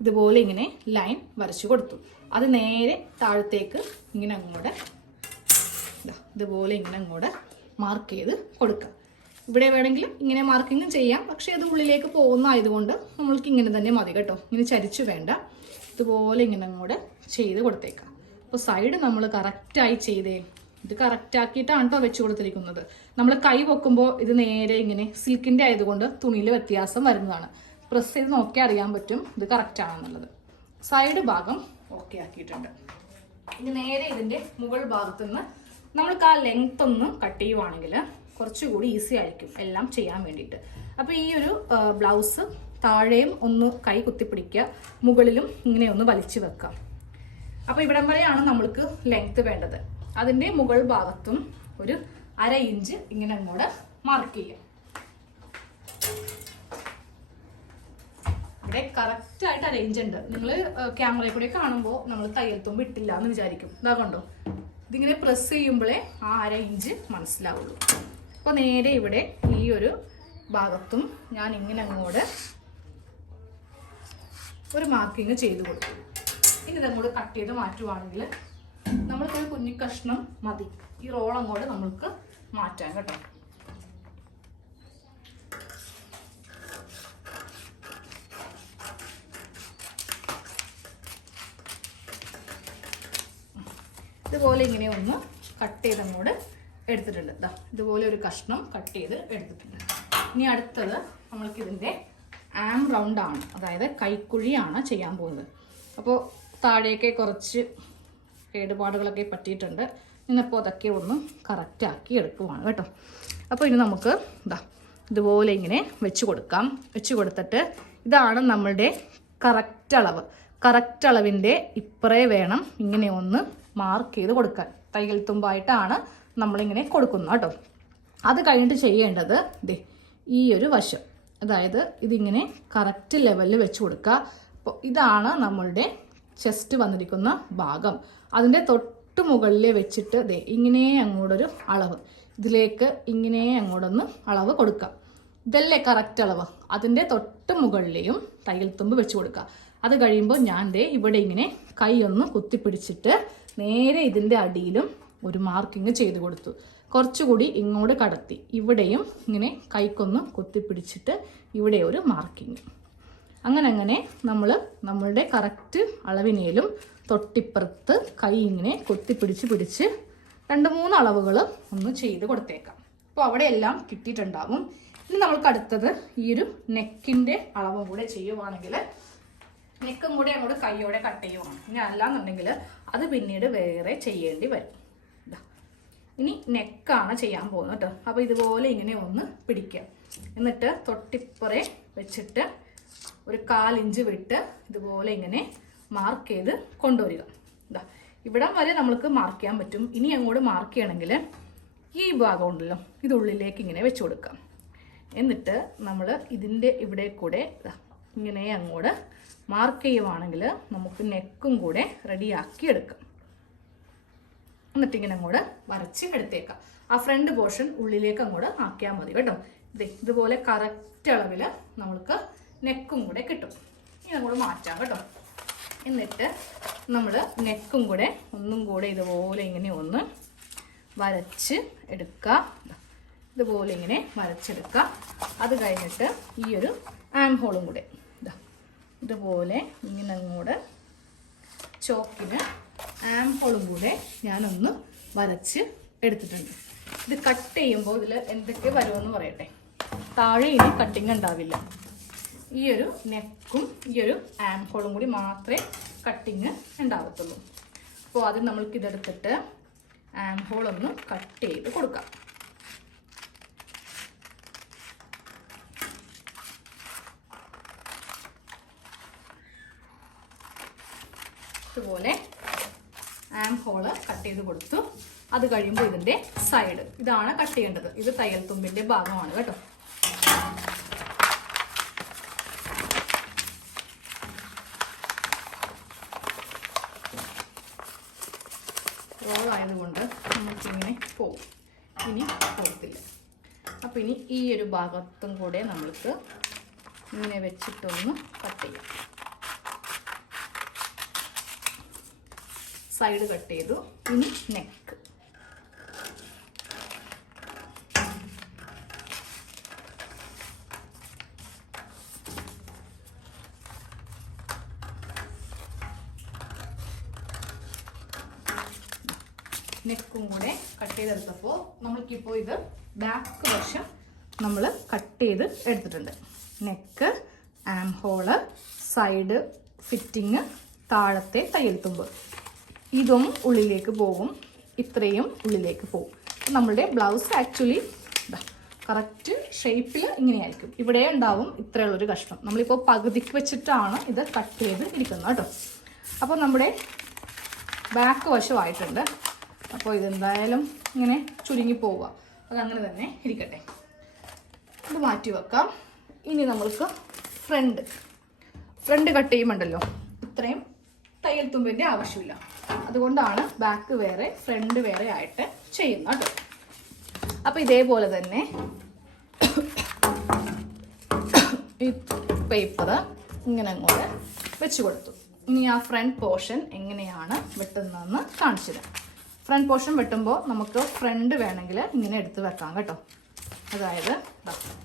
ഇതുപോലെ ഇങ്ങനെ ലൈൻ വരച്ച് കൊടുത്തു. അത് നേരെ താഴത്തേക്ക് ഇങ്ങനെ അങ്ങോട്ട് ഇതുപോലെ ഇങ്ങനെ അങ്ങോട്ട് മാർക്ക് ചെയ്ത് കൊടുക്കുക. ഇവിടെ വേണമെങ്കിൽ ഇങ്ങനെ മാർക്കിങ്ങും ചെയ്യാം. പക്ഷേ അത് ഉള്ളിലേക്ക് പോകുന്ന ആയതുകൊണ്ട് നമ്മൾക്ക് ഇങ്ങനെ തന്നെ മതി കേട്ടോ. ഇങ്ങനെ ചരിച്ചു വേണ്ട. ഇതുപോലെ ഇങ്ങനെ അങ്ങോട്ട് ചെയ്ത് കൊടുത്തേക്കാം. അപ്പോൾ സൈഡ് നമ്മൾ കറക്റ്റായി ചെയ്തേ ഇത് കറക്റ്റ് ആക്കിയിട്ടാണ് കേട്ടോ വെച്ച് കൊടുത്തിരിക്കുന്നത്. നമ്മൾ കൈ വെക്കുമ്പോൾ ഇത് നേരെ ഇങ്ങനെ സിൽക്കിന്റെ ആയതുകൊണ്ട് തുണിയിൽ വ്യത്യാസം വരുന്നതാണ്. പ്രസ് ചെയ്ത് നോക്കി അറിയാൻ പറ്റും ഇത് കറക്റ്റ് ആണെന്നുള്ളത്. സൈഡ് ഭാഗം ഓക്കെ ആക്കിയിട്ടുണ്ട്. ഇനി നേരെ ഇതിന്റെ മുകൾ ഭാഗത്തു നിന്ന് നമ്മൾക്ക് ആ ലെങ്ത് ഒന്ന് കട്ട് ചെയ്യുവാണെങ്കിൽ കുറച്ചുകൂടി ഈസി ആയിരിക്കും എല്ലാം ചെയ്യാൻ വേണ്ടിയിട്ട്. അപ്പോൾ ഈ ഒരു ബ്ലൗസ് താഴെയും ഒന്ന് കൈ കുത്തിപ്പിടിക്കുക മുകളിലും ഇങ്ങനെ ഒന്ന് വലിച്ചു വെക്കാം അപ്പോൾ ഇവിടം വരെയാണ് നമ്മൾക്ക് ലെങ്ത് വേണ്ടത്. അതിന്റെ മുകൾ ഭാഗത്തും ഒരു അര ഇഞ്ച് ഇങ്ങനെ അങ്ങോട്ട് മാർക്ക് ചെയ്യാം. ഇവിടെ കറക്റ്റ് ആയിട്ട് അറേഞ്ച് ഉണ്ട്. നിങ്ങൾ ക്യാമറയിൽ കൂടെ കാണുമ്പോൾ നമ്മൾ തയ്യൽ തുമ്പ് ഇട്ടില്ല എന്ന് വിചാരിക്കും. ഇതാ കണ്ടോ? ഇതിങ്ങനെ പ്രസ് ചെയ്യുമ്പോഴേ ആ അര ഇഞ്ച് മനസ്സിലാവുള്ളൂ. അപ്പോൾ നേരെ ഇവിടെ ഈ ഒരു ഭാഗത്തും ഞാൻ ഇങ്ങനെ അങ്ങോട്ട് ഒരു മാർക്കിങ് ചെയ്ത് കൊടുക്കും. ഇനി ഇതങ്ങോട്ട് കട്ട് ചെയ്ത് മാറ്റുവാണെങ്കിൽ നമ്മൾക്കൊരു കുഞ്ഞു കഷ്ണം മതി. ഈ റോൾ അങ്ങോട്ട് നമ്മൾക്ക് മാറ്റാം കേട്ടോ. ഇതുപോലെ ഇങ്ങനെ ഒന്ന് കട്ട് ചെയ്ത് അങ്ങോട്ട് എടുത്തിട്ടുണ്ട്. ഇതാ ഇതുപോലെ ഒരു കഷ്ണം കട്ട് ചെയ്ത് എടുത്തിട്ടുണ്ട്. ഇനി അടുത്തത് നമ്മൾക്കിതിന്റെ ആം റൗണ്ടാണ് അതായത് കൈക്കുഴിയാണ് ചെയ്യാൻ പോകുന്നത്. അപ്പോൾ താഴേക്ക് കുറച്ച് കേടുപാടുകളൊക്കെ പറ്റിയിട്ടുണ്ട്. ഇന്നിപ്പോൾ അതൊക്കെ ഒന്ന് കറക്റ്റാക്കി എടുക്കുവാണ് കേട്ടോ. അപ്പോൾ ഇനി നമുക്ക് ഇതാ ഇതുപോലെ ഇങ്ങനെ വെച്ച് കൊടുക്കാം. വെച്ച് കൊടുത്തിട്ട് ഇതാണ് നമ്മളുടെ കറക്റ്റ് അളവ്. കറക്റ്റ് അളവിന്റെ ഇപ്പറേ വേണം ഇങ്ങനെ ഒന്ന് മാർക്ക് ചെയ്ത് കൊടുക്കാൻ. തയ്യൽ തുമ്പായിട്ടാണ് നമ്മളിങ്ങനെ കൊടുക്കുന്നത് കേട്ടോ. അത് കഴിഞ്ഞിട്ട് ചെയ്യേണ്ടത് ദേ ഈ ഒരു വശം. അതായത് ഇതിങ്ങനെ കറക്റ്റ് ലെവലിൽ വെച്ച് കൊടുക്കുക. അപ്പോൾ ഇതാണ് നമ്മളുടെ ചെസ്റ്റ് വന്നിരിക്കുന്ന ഭാഗം. അതിന്റെ തൊട്ട് മുകളിൽ വെച്ചിട്ട് ദേ ഇങ്ങനെ അങ്ങോട്ടൊരു അളവ്. ഇതിലേക്ക് ഇങ്ങനെ അങ്ങോട്ടൊന്ന് അളവ് കൊടുക്കാം. ഇതല്ലേ കറക്റ്റ് അളവ്? അതിന്റെ തൊട്ട് മുകളിലെയും തയ്യൽ തുമ്പ് വെച്ച് കൊടുക്കുക അത് കഴിയുമ്പോൾ ഞാൻ ദേ ഇവിടെ ഇങ്ങനെ കൈ ഒന്ന് കുത്തിപ്പിടിച്ചിട്ട് നേരെ ഇതിന്റെ അടിയിലും ഒരു മാർക്കിങ് ചെയ്ത് കൊടുത്തു. കുറച്ചുകൂടി ഇങ്ങോട്ട് കടത്തി. ഇവിടെയും ഇങ്ങനെ കൈക്കൊന്ന് കുത്തിപ്പിടിച്ചിട്ട് ഇവിടെ ഒരു മാർക്കിങ് അങ്ങനെ അങ്ങനെ നമ്മൾ നമ്മളുടെ കറക്റ്റ് അളവിനേലും തൊട്ടിപ്പുറത്ത് കൈ ഇങ്ങനെ കൊത്തിപ്പിടിച്ച് പിടിച്ച് രണ്ട് മൂന്ന് അളവുകൾ ഒന്ന് ചെയ്ത് കൊടുത്തേക്കാം. അപ്പോൾ അവിടെയെല്ലാം കിട്ടിയിട്ടുണ്ടാവും. ഇനി നമ്മൾക്ക് അടുത്തത് ഈ ഒരു നെക്കിന്റെ അളവും കൂടെ ചെയ്യുവാണെങ്കിൽ നെക്കും കൂടെ അങ്ങോട്ട് കൈയോടെ കട്ട് ചെയ്യുവാണ്. ഇനി അല്ലാന്നുണ്ടെങ്കിൽ അത് പിന്നീട് വേറെ ചെയ്യേണ്ടി വരും. ഇനി നെക്കാണ് ചെയ്യാൻ പോകുന്നത് കേട്ടോ. അപ്പോൾ ഇതുപോലെ ഇങ്ങനെ ഒന്ന് പിടിക്കുക എന്നിട്ട് തൊട്ടിപ്പുറേ വെച്ചിട്ട് ഒരു കാൽ ഇഞ്ച് വിട്ട് ഇതുപോലെ ഇങ്ങനെ മാർക്ക് ചെയ്ത് കൊണ്ടുവരിക. ഇതാ ഇവിടം വരെ നമ്മൾക്ക് മാർക്ക് ചെയ്യാൻ പറ്റും. ഇനി അങ്ങോട്ട് മാർക്ക് ചെയ്യണമെങ്കിൽ ഈ ഭാഗം ഉണ്ടല്ലോ ഇത് ഉള്ളിലേക്ക് ഇങ്ങനെ വെച്ച് കൊടുക്കാം. എന്നിട്ട് നമ്മൾ ഇതിന്റെ ഇവിടെ കൂടെ ഇങ്ങനെ അങ്ങോട്ട് മാർക്ക് ചെയ്യുവാണെങ്കിൽ നമുക്ക് നെക്കും കൂടെ റെഡിയാക്കി എടുക്കാം. എന്നിട്ട് ഇങ്ങനെ അങ്ങോട്ട് വരച്ച് എടുത്തേക്കാം. ആ ഫ്രണ്ട് പോർഷൻ ഉള്ളിലേക്ക് അങ്ങോട്ട് ആക്കിയാൽ മതി കേട്ടോ. ഇതേ ഇതുപോലെ കറക്റ്റ് അളവിൽ നമ്മൾക്ക് നെക്കും കൂടെ കിട്ടും. ഇനി അങ്ങോട്ട് മാറ്റാം കേട്ടോ. എന്നിട്ട് നമ്മൾ നെക്കും കൂടെ ഒന്നും കൂടെ ഇതുപോലെ ഇങ്ങനെ ഒന്ന് വരച്ച് എടുക്കുക ഇതുപോലെ ഇങ്ങനെ വരച്ചെടുക്കുക അത് കഴിഞ്ഞിട്ട് ഈ ഒരു ആം ഹോളും കൂടെ. ഇതാ ഇതുപോലെ ഇങ്ങനെ അങ്ങോട്ട് ചോക്കിന് ആം ഹോളും കൂടെ ഞാനൊന്ന് വരച്ച് എടുത്തിട്ടുണ്ട്. ഇത് കട്ട് ചെയ്യുമ്പോൾ ഇതിൽ എന്തൊക്കെ വരുമെന്ന് പറയട്ടെ? താഴെ ഇനി കട്ടിങ് ഉണ്ടാവില്ല. ഈ ഒരു നെക്കും ഈ ഒരു ആം ഹോളും കൂടി മാത്രമേ കട്ടിങ് ഉണ്ടാവത്തുള്ളൂ. അപ്പോൾ അത് നമ്മൾക്ക് ഇതെടുത്തിട്ട് ആം ഹോൾ ഒന്ന് കട്ട് ചെയ്ത് കൊടുക്കാം. ഇതുപോലെ ആം ഹോൾ കട്ട് ചെയ്ത് കൊടുത്തു. അത് കഴിയുമ്പോൾ ഇതിന്റെ സൈഡ് ഇതാണ് കട്ട് ചെയ്യേണ്ടത്. ഇത് തയ്യൽ തുമ്പിന്റെ ഭാഗമാണ് കേട്ടോ റോളായതുകൊണ്ട് നമുക്കിങ്ങനെ പോകും ഇനി പോകത്തില്ല അപ്പോൾ ഇനി ഈ ഒരു ഭാഗത്തും കൂടെ നമ്മൾക്ക് ഇങ്ങനെ വെച്ചിട്ടൊന്ന് കട്ട് ചെയ്യാം. സൈഡ് കട്ട് ചെയ്തു. ഇനി നെക്ക് നെക്കും കൂടെ കട്ട് ചെയ്തെടുത്തപ്പോൾ നമ്മൾക്കിപ്പോൾ ഇത് ബാക്ക് വശം നമ്മൾ കട്ട് ചെയ്ത് എടുത്തിട്ടുണ്ട്. Neck arm hole side fitting താഴത്തെ തയ്യൽ തുമ്പ് ഇതും ഉള്ളിലേക്ക് പോകും. ഇത്രയും ഉള്ളിലേക്ക് പോകും. നമ്മളുടെ ബ്ലൗസ് ആക്ച്വലി കറക്റ്റ് ഷേപ്പിൽ ഇങ്ങനെയായിരിക്കും. ഇവിടെ ഉണ്ടാവും ഇത്രയുള്ളൊരു കഷ്ണം. നമ്മളിപ്പോൾ പകുതിക്ക് വെച്ചിട്ടാണ് ഇത് കട്ട് ചെയ്ത് ഇരിക്കുന്നത് കേട്ടോ. അപ്പോൾ നമ്മുടെ ബാക്ക് വശമായിട്ടുണ്ട്. അപ്പോൾ ഇതെന്തായാലും ഇങ്ങനെ ചുരുങ്ങി പോവുക. അതങ്ങനെ തന്നെ ഇരിക്കട്ടെ. ഇത് മാറ്റി വെക്കാം. ഇനി നമ്മൾക്ക് ഫ്രണ്ട് ഫ്രണ്ട് കട്ട് ചെയ്യുമ്പോണ്ടല്ലോ ഇത്രയും തയ്യൽ തുമ്പിന്റെ ആവശ്യമില്ല. അതുകൊണ്ടാണ് ബാക്ക് വേറെ ഫ്രണ്ട് വേറെ ആയിട്ട് ചെയ്യുന്നത്. അപ്പോൾ ഇതേപോലെ തന്നെ ഈ പേപ്പർ ഇങ്ങനെ അങ്ങോട്ട് വെച്ച് കൊടുത്തു. ഇനി ആ ഫ്രണ്ട് പോർഷൻ എങ്ങനെയാണ് വെട്ടുന്നതെന്ന് കാണിച്ചു തരാം. ഫ്രണ്ട് പോർഷൻ വെട്ടുമ്പോൾ നമുക്ക് ഫ്രണ്ട് വേണമെങ്കിൽ ഇങ്ങനെ എടുത്ത് വെക്കാം കേട്ടോ. അതായത്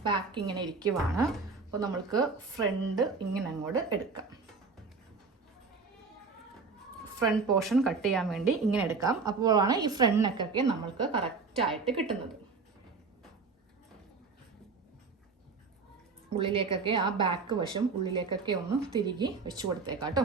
ബാക്ക് ഇങ്ങനെ ഇരിക്കുവാണ്. അപ്പോൾ നമ്മൾക്ക് ഫ്രണ്ട് ഇങ്ങനെ അങ്ങോട്ട് എടുക്കാം. ഫ്രണ്ട് പോർഷൻ കട്ട് ചെയ്യാൻ വേണ്ടി ഇങ്ങനെ എടുക്കാം. അപ്പോഴാണ് ഈ ഫ്രണ്ട് നെക്കൊക്കെ നമ്മൾക്ക് കറക്റ്റായിട്ട് കിട്ടുന്നത്. ഉള്ളിലേക്കൊക്കെ ആ ബാക്ക് വശം ഉള്ളിലേക്കൊക്കെ ഒന്ന് തിരികെ വെച്ച് കൊടുത്തേക്കാം കേട്ടോ.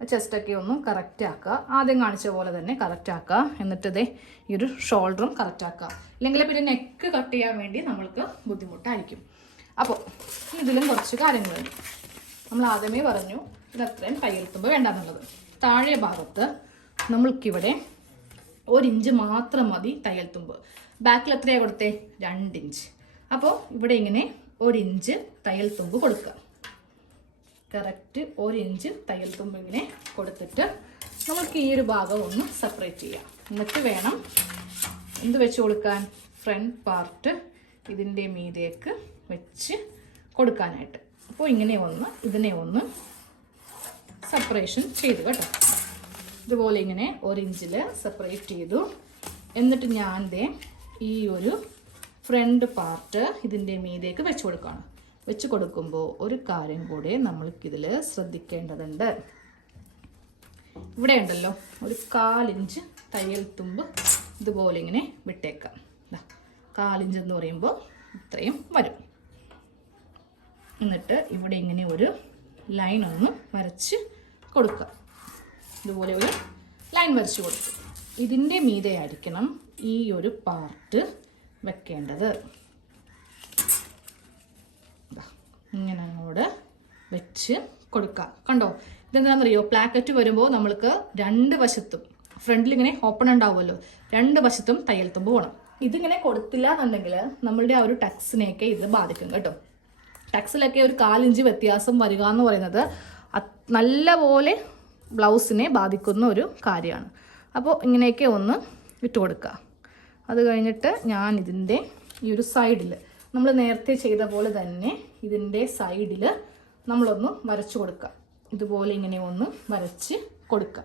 ചെസ്റ്റൊക്കെ ഒന്ന് കറക്റ്റ് ആക്കുക. ആദ്യം കാണിച്ച പോലെ തന്നെ കറക്റ്റ് ആക്കുക. എന്നിട്ട് ഇതേ ഈ ഒരു ഷോൾഡറും കറക്റ്റ് ആക്കുക. ഇല്ലെങ്കിൽ പിന്നെ നെക്ക് കട്ട് ചെയ്യാൻ വേണ്ടി നമ്മൾക്ക് ബുദ്ധിമുട്ടായിരിക്കും. അപ്പോൾ ഇതിലും കുറച്ച് കാര്യങ്ങളുണ്ട് നമ്മൾ ആദ്യമേ പറഞ്ഞു ഇത് അത്രയും കയ്യെത്തുമ്പോൾ വേണ്ടാന്നുള്ളത് താഴെ ഭാഗത്ത് നമ്മൾക്കിവിടെ ഒരിഞ്ച് മാത്രം മതി തയ്യൽ തുമ്പ് ബാക്കിൽ എത്രയാണ് കൊടുത്തേ? രണ്ട് ഇഞ്ച് അപ്പോൾ ഇവിടെ ഇങ്ങനെ ഒരിഞ്ച് തയ്യൽ തുമ്പ് കൊടുക്കുക. കറക്റ്റ് ഒരു ഇഞ്ച് തയ്യൽ തുമ്പിങ്ങനെ കൊടുത്തിട്ട് നമുക്ക് ഈ ഒരു ഭാഗം ഒന്ന് സെപ്പറേറ്റ് ചെയ്യാം. എന്നിട്ട് വേണം എന്ത് വെച്ച് കൊടുക്കാൻ? ഫ്രണ്ട് പാർട്ട് ഇതിന്റെ മീതേക്ക് വെച്ച് കൊടുക്കാനായിട്ട്. അപ്പോൾ ഇങ്ങനെ ഒന്ന് ഇതിനെ ഒന്ന് സെപ്പറേഷൻ ചെയ്തു കേട്ടോ. ഇതുപോലെ ഇങ്ങനെ ഒരു ഇഞ്ചിൽ സെപ്പറേറ്റ് ചെയ്തു. എന്നിട്ട് ഞാൻ ദേ ഈ ഒരു ഫ്രണ്ട് പാർട്ട് ഇതിന്റെ മീതേക്ക് വെച്ച് കൊടുക്കുകയാണ്. വെച്ച് കൊടുക്കുമ്പോൾ ഒരു കാര്യം കൂടെ നമ്മൾക്കിതിൽ ശ്രദ്ധിക്കേണ്ടതുണ്ട്. ഇവിടെ ഉണ്ടല്ലോ ഒരു കാലിഞ്ച് തയ്യൽ തുമ്പ് ഇതുപോലെ ഇങ്ങനെ വിട്ടേക്കാം. കാലിഞ്ച് എന്ന് പറയുമ്പോൾ ഇത്രയും വരും. എന്നിട്ട് ഇവിടെ ഇങ്ങനെ ഒരു ലൈൻ ഒന്ന് വരച്ച് കൊടുക്കുക ഇതുപോലെ ഒരു ലൈൻ വരച്ച് കൊടുക്കും. ഇതിന്റെ മീതെ ആയിരിക്കണം ഈ ഒരു പാർട്ട് വെക്കേണ്ടത് ദാ, ഇങ്ങനെ അങ്ങോട്ട് വെച്ച് കൊടുക്കുക. കണ്ടോ? ഇതെന്താണെന്നറിയോ? പ്ലാക്കറ്റ് വരുമ്പോൾ നമ്മൾക്ക് രണ്ട് വശത്തും ഫ്രണ്ടിൽ ഇങ്ങനെ ഓപ്പൺ ഉണ്ടാവുമല്ലോ. രണ്ട് വശത്തും തയ്യൽ തുമ്പ് പോകണം ഇതിങ്ങനെ കൊടുത്തില്ല എന്നുണ്ടെങ്കിൽ നമ്മളുടെ ആ ഒരു ടക്സിനെയൊക്കെ ഇത് ബാധിക്കും കേട്ടോ. ടക്സിലൊക്കെ ഒരു കാലിഞ്ച് വ്യത്യാസം വരിക എന്ന് പറയുന്നത് നല്ലപോലെ ബ്ലൗസിനെ ബാധിക്കുന്ന ഒരു കാര്യമാണ്. അപ്പോൾ ഇങ്ങനെയൊക്കെ ഒന്ന് ഇട്ട് കൊടുക്കുക. അത് കഴിഞ്ഞിട്ട് ഞാൻ ഇതിന്റെ ഈ ഒരു സൈഡിൽ നമ്മൾ നേരത്തെ ചെയ്ത പോലെ തന്നെ ഇതിന്റെ സൈഡിൽ നമ്മളൊന്ന് വരച്ചു കൊടുക്കുക ഇതുപോലെ ഇങ്ങനെ ഒന്ന് വരച്ച് കൊടുക്കുക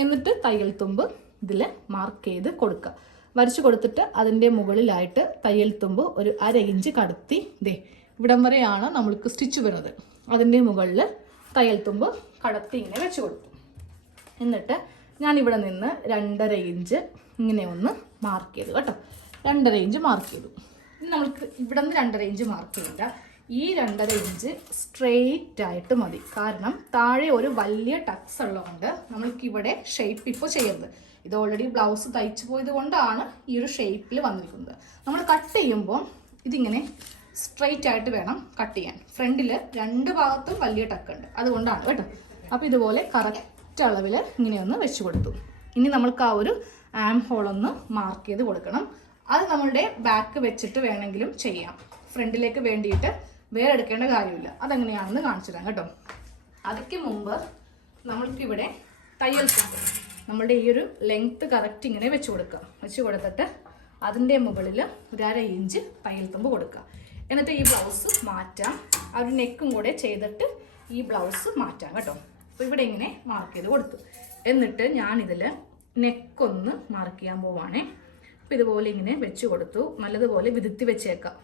എന്നിട്ട് തയ്യൽ തുമ്പ് ഇതിൽ മാർക്ക് ചെയ്ത് കൊടുക്കുക വരച്ചു കൊടുത്തിട്ട് അതിന്റെ മുകളിലായിട്ട് തയ്യൽ തുമ്പ് ഒരു അര ഇഞ്ച് കടത്തി ദേ ഇവിടം വരെയാണ് നമ്മൾക്ക് സ്റ്റിച്ച് വരുന്നത്. അതിന്റെ മുകളിൽ തയ്യൽ തുമ്പ് കടത്തി ഇങ്ങനെ വെച്ച് കൊടുത്തു. എന്നിട്ട് ഞാൻ ഇവിടെ നിന്ന് രണ്ടര ഇഞ്ച് ഇങ്ങനെ ഒന്ന് മാർക്ക് ചെയ്തു കേട്ടോ. രണ്ടര ഇഞ്ച് മാർക്ക് ചെയ്തു. ഇനി നമ്മൾക്ക് ഇവിടെ നിന്ന് രണ്ടര ഇഞ്ച് മാർക്ക് ചെയ്യില്ല ഈ രണ്ടര ഇഞ്ച് സ്ട്രെയിറ്റ് ആയിട്ട് മതി. കാരണം താഴെ ഒരു വലിയ ടക്സ് ഉള്ളതുകൊണ്ട് നമ്മൾക്ക് ഇവിടെ ഷേപ്പ് ഇപ്പോൾ ചെയ്യരുത്. ഇത് ഓൾറെഡി ബ്ലൗസ് തയ്ച്ചു പോയത് കൊണ്ടാണ് ഈ ഒരു ഷേപ്പിൽ വന്നിരിക്കുന്നത്. നമ്മൾ കട്ട് ചെയ്യുമ്പോൾ ഇതിങ്ങനെ സ്ട്രെയിറ്റ് ആയിട്ട് വേണം കട്ട് ചെയ്യാൻ. ഫ്രണ്ടിൽ രണ്ട് ഭാഗത്തും വലിയ ടക്ക് ഉണ്ട്. അതുകൊണ്ടാണ് കേട്ടോ. അപ്പോൾ ഇതുപോലെ കറക്റ്റ് അളവിൽ ഇങ്ങനെയൊന്ന് വെച്ച് കൊടുത്തു. ഇനി നമ്മൾക്ക് ആ ഒരു ആം ഹോളൊന്ന് മാർക്ക് ചെയ്ത് കൊടുക്കണം. അത് നമ്മളുടെ ബാക്ക് വെച്ചിട്ട് വേണമെങ്കിലും ചെയ്യാം. ഫ്രണ്ടിലേക്ക് വേണ്ടിയിട്ട് വേറെ എടുക്കേണ്ട കാര്യമില്ല. അതെങ്ങനെയാണെന്ന് കാണിച്ചു തരാം കേട്ടോ. അതിക്ക് മുമ്പ് നമ്മൾക്കിവിടെ തയ്യൽ നമ്മളുടെ ഈ ഒരു ലെങ്ത്ത് കറക്റ്റ് ഇങ്ങനെ വെച്ച് കൊടുക്കുക. വെച്ച് കൊടുത്തിട്ട് അതിന്റെ മുകളിൽ ഒരു അര ഇഞ്ച് തയ്യൽ തുമ്പ് കൊടുക്കുക. എന്നിട്ട് ഈ ബ്ലൗസ് മാറ്റാം. ആ ഒരു നെക്കും കൂടെ ചെയ്തിട്ട് ഈ ബ്ലൗസ് മാറ്റാം കേട്ടോ. അപ്പോൾ ഇവിടെ ഇങ്ങനെ മാർക്ക് ചെയ്ത് കൊടുത്തു. എന്നിട്ട് ഞാനിതിൽ നെക്കൊന്ന് മാർക്ക് ചെയ്യാൻ പോവാണേ. അപ്പോൾ ഇതുപോലെ ഇങ്ങനെ വെച്ച് കൊടുത്തു. നല്ലതുപോലെ വിതുത്തി വെച്ചേക്കാം.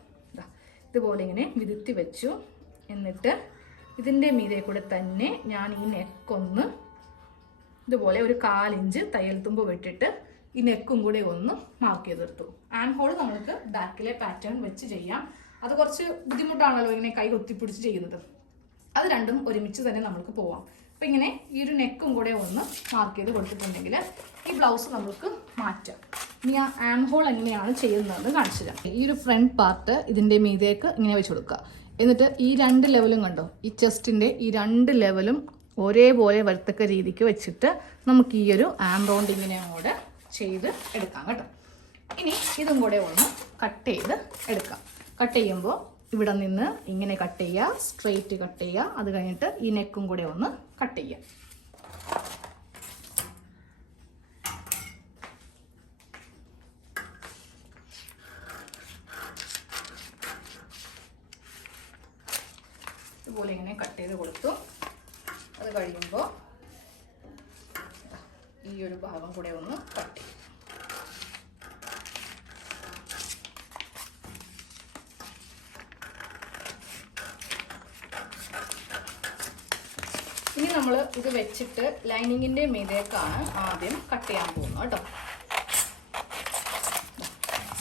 ഇതുപോലെ ഇങ്ങനെ വിതുത്തി വെച്ചു. എന്നിട്ട് ഇതിന്റെ മീതെ കൂടെ തന്നെ ഞാൻ ഈ നെക്കൊന്ന് ഇതുപോലെ ഒരു കാലിഞ്ച് തയ്യൽ തുമ്പ് വിട്ടിട്ട് ഈ നെക്കും കൂടെ ഒന്ന് മാർക്ക് ചെയ്തെടുത്തു. ആൻഡ് ഹോൾ നമ്മൾക്ക് ബാക്കിലെ പാറ്റേൺ വെച്ച് ചെയ്യാം. അത് കുറച്ച് ബുദ്ധിമുട്ടാണല്ലോ ഇങ്ങനെ കൈ കൊത്തിപ്പിടിച്ച് ചെയ്യുന്നത്. അത് രണ്ടും ഒരുമിച്ച് തന്നെ നമുക്ക് പോവാം. അപ്പം ഇങ്ങനെ ഈ ഒരു നെക്കും കൂടെ ഒന്ന് മാർക്ക് ചെയ്ത് കൊടുത്തിട്ടുണ്ടെങ്കിൽ ഈ ബ്ലൗസ് നമുക്ക് മാറ്റാം. ഇനി ആ ആം ഹോൾ എങ്ങനെയാണ് ചെയ്യുന്നത് കാണിച്ചു തരാം. ഈ ഒരു ഫ്രണ്ട് പാർട്ട് ഇതിന്റെ മീതേക്ക് ഇങ്ങനെ വെച്ച് കൊടുക്കുക. എന്നിട്ട് ഈ രണ്ട് ലെവലും കണ്ടോ? ഈ ചെസ്റ്റിന്റെ ഈ രണ്ട് ലെവലും ഒരേപോലെ വരത്തക്ക രീതിക്ക് വെച്ചിട്ട് നമുക്ക് ഈ ഒരു ആം റൗണ്ടിങ്ങിനെ കൂടെ ചെയ്ത് എടുക്കാം കേട്ടോ. ഇനി ഇതും കൂടെ ഒന്ന് കട്ട് ചെയ്ത് എടുക്കാം. കട്ട് ചെയ്യുമ്പോൾ ഇവിടെ നിന്ന് ഇങ്ങനെ കട്ട് ചെയ്യുക സ്ട്രെയിറ്റ് കട്ട് ചെയ്യുക. അത് കഴിഞ്ഞിട്ട് ഈ നെക്കും കൂടെ ഒന്ന് കട്ട് ചെയ്യുക. ഇതുപോലെ ഇങ്ങനെ കട്ട് ചെയ്ത് കൊടുത്തു. അത് കഴിയുമ്പോൾ ഈ ഒരു ഭാഗം കൂടെ ഒന്ന് കട്ട് ചെയ്യും. ഇനി നമ്മൾ ഇത് വെച്ചിട്ട് ലൈനിങ്ങിന്റെ മീതേക്കാണ് ആദ്യം കട്ട് ചെയ്യാൻ പോകുന്നത് കേട്ടോ.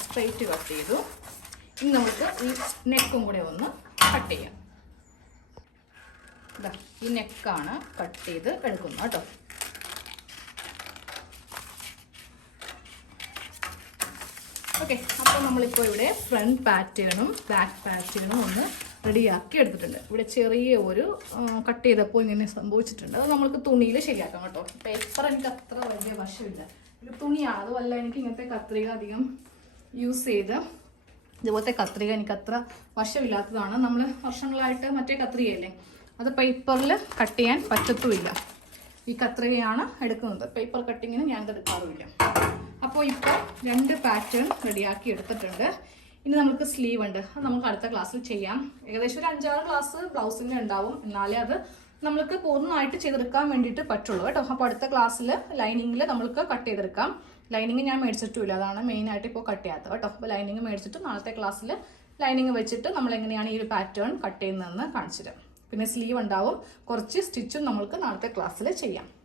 സ്ട്രെയിറ്റ് കട്ട് ചെയ്തു. ഇനി നമുക്ക് ഈ നെക്കും കൂടെ ഒന്ന് കട്ട് ചെയ്യാം. ഈ നെക്കാണ് കട്ട് ചെയ്ത് എടുക്കുന്നത് കേട്ടോ. ഓക്കെ അപ്പോൾ നമ്മളിപ്പോൾ ഇവിടെ ഫ്രണ്ട് പാറ്റേണും ബാക്ക് പാറ്റേണും ഒന്ന് റെഡിയാക്കി എടുത്തിട്ടുണ്ട്. ഇവിടെ ചെറിയ ഒരു കട്ട് ചെയ്തപ്പോൾ ഇങ്ങനെ സംഭവിച്ചിട്ടുണ്ട്. അത് നമ്മൾക്ക് തുണിയിൽ ശരിയാക്കാം കേട്ടോ. പേപ്പർ എനിക്ക് അത്ര വലിയ വശമില്ല. തുണിയാണ് അതുമല്ല എനിക്ക് ഇങ്ങനത്തെ കത്രിക അധികം യൂസ് ചെയ്ത് ഇതുപോലത്തെ കത്രിക എനിക്ക് അത്ര വശമില്ലാത്തതാണ്. നമ്മൾ വർഷങ്ങളായിട്ട് മറ്റേ കത്രികയല്ലേ? അത് പേപ്പറിൽ കട്ട് ചെയ്യാൻ പറ്റത്തുമില്ല. ഈ കത്രികയാണ് എടുക്കുന്നത്. പേപ്പർ കട്ടിങ്ങിന് ഞാൻ എടുക്കാറുമില്ല. അപ്പോൾ ഇപ്പോൾ രണ്ട് പാറ്റേൺ റെഡിയാക്കി എടുത്തിട്ടുണ്ട്. ഇനി നമുക്ക് സ്ലീവ് ഉണ്ട്. അത് നമുക്ക് അടുത്ത ക്ലാസ്സിൽ ചെയ്യാം. ഏകദേശം ഒരു അഞ്ചാറ് ക്ലാസ് ബ്ലൗസിന്റെ ഉണ്ടാവും. എന്നാലേ അത് നമ്മൾക്ക് പൂർണമായിട്ട് ചെയ്തെടുക്കാൻ വേണ്ടിയിട്ട് പറ്റുള്ളൂ കേട്ടോ. അപ്പോൾ അടുത്ത ക്ലാസ്സിൽ ലൈനിങ്ങിൽ നമുക്ക് കട്ട് ചെയ്തെടുക്കാം. ലൈനിങ് ഞാൻ മേടിച്ചിട്ടുമില്ല. അതാണ് മെയിനായിട്ട് ഇപ്പോൾ കട്ട് ചെയ്യാത്തത് കേട്ടോ. അപ്പോൾ ലൈനിങ് മേടിച്ചിട്ട് നാളത്തെ ക്ലാസ്സിൽ ലൈനിങ് വെച്ചിട്ട് നമ്മൾ എങ്ങനെയാണ് ഈ ഒരു പാറ്റേൺ കട്ട് ചെയ്യുന്നതെന്ന് കാണിച്ചു പിന്നെ സ്ലീവ് ഉണ്ടാവും. കുറച്ച് സ്റ്റിച്ചും നമ്മൾക്ക് നാളത്തെ ക്ലാസ്സിൽ ചെയ്യാം.